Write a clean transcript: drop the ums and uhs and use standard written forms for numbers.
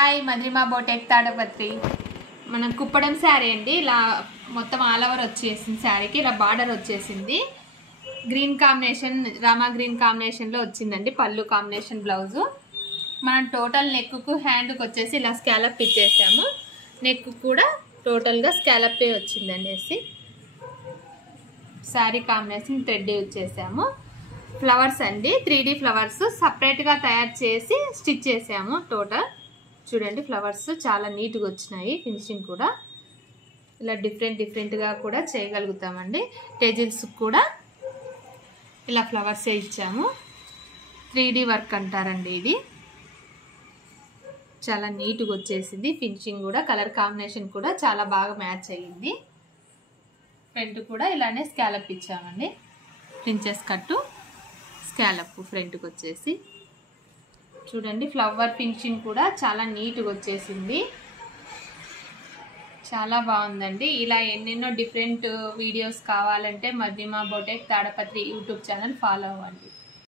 Hi మధురిమ boutique Tadipatri మనం కుప్పడం శారీ అండి. ఇలా మొత్తం ఆల్ ఓవర్ వచ్చేసింది. శారీకి ఇలా బార్డర్ వచ్చేసింది. గ్రీన్ కాంబినేషన్, రామా గ్రీన్ కాంబినేషన్లో వచ్చిందండి. పళ్ళు కాంబినేషన్ బ్లౌజు. మనం టోటల్ నెక్కు హ్యాండ్కి వచ్చేసి ఇలా స్కాలప్ ఇచ్చేసాము. నెక్ కూడా టోటల్గా స్కాలప్పే వచ్చిందనేసి శారీ కాంబినేషన్ థ్రెడ్ ఇచ్చేసాము. ఫ్లవర్స్ అండి, 3D ఫ్లవర్స్ సపరేట్గా తయారు చేసి స్టిచ్ చేసాము. టోటల్ చూడండి, ఫ్లవర్స్ చాలా నీట్గా వచ్చినాయి. ఫినిషింగ్ కూడా ఇలా డిఫరెంట్గా కూడా చేయగలుగుతామండి. టెజిల్స్ కూడా ఇలా ఫ్లవర్సే ఇచ్చాము. 3D వర్క్ అంటారండి. ఇది చాలా నీట్గా వచ్చేసింది. ఫినిషింగ్ కూడా, కలర్ కాంబినేషన్ కూడా చాలా బాగా మ్యాచ్ అయ్యింది. ఫ్రంట్ కూడా ఇలానే స్కాలప్ ఇచ్చామండి. ప్రిన్సెస్ కట్టు స్కాలప్ ఫ్రంట్కి వచ్చేసి చూడండి. ఫ్లవర్ ఫినిషింగ్ కూడా చాలా నీట్గా వచ్చేసింది. చాలా బాగుందండి. ఇలా ఎన్నెన్నో డిఫరెంట్ వీడియోస్ కావాలంటే Madhurima boutique Tadipatri YouTube channel follow అవ్వండి.